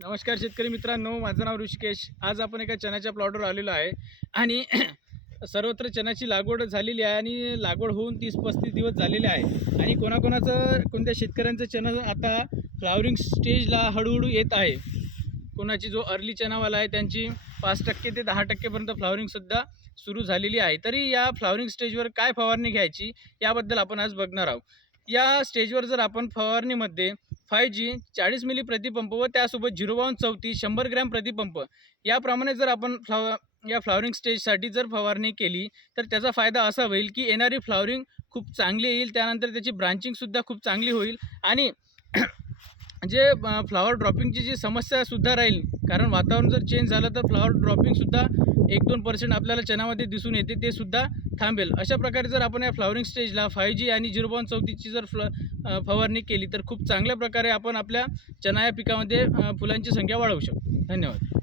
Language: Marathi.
नमस्कार शेतकरी मित्रांनो, माझं नाव ऋषिकेश। आज आपण एका चण्याच्या प्लॉटवर आलेलो आहे आणि सर्वत्र चण्याची लागवड झालेली आहे आणि लागवड होऊन 30-35 दिवस झालेले आहे आणि कोणत्या शेतकऱ्यांचं चणा आता फ्लावरिंग स्टेजला हळूहळू येत आहे। कोणाची जो अर्ली चणावाला आहे त्यांची 5% ते 10% पर्यंत फ्लावरिंगसुद्धा सुरू झालेली आहे। तरी या फ्लावरिंग स्टेजवर काय फवारणी घ्यायची याबद्दल आपण आज बघणार आहोत। या स्टेजवर जर आपण फवारणीमध्ये 5G 40 मिली प्रतिपंप व त्यासोबत 05234 100 ग्रॅम प्रतिपंप याप्रमाणे जर आपण या फ्लावरिंग स्टेजसाठी जर फवारणी केली तर त्याचा फायदा असा होईल की येणारी फ्लावरिंग खूप चांगली येईल, त्यानंतर त्याची ब्रांचिंगसुद्धा खूप चांगली होईल आणि जे फ्लावर ड्रॉपिंगची जी समस्यासुद्धा राहील, कारण वातावरण जर चेंज झालं तर फ्लावर ड्रॉपिंगसुद्धा 1-2% आपल्याला चण्यामध्ये दिसून येते, ते सुद्धा थांबेल। अशा प्रकारे जर आपण या फ्लावरिंग स्टेजला 5G आणि 05234ची जर फवारणी केली तर खूप चांगल्या प्रकारे आपण आपल्या चणा या पिकामध्ये फुलांची संख्या वाढवू शकतो। धन्यवाद।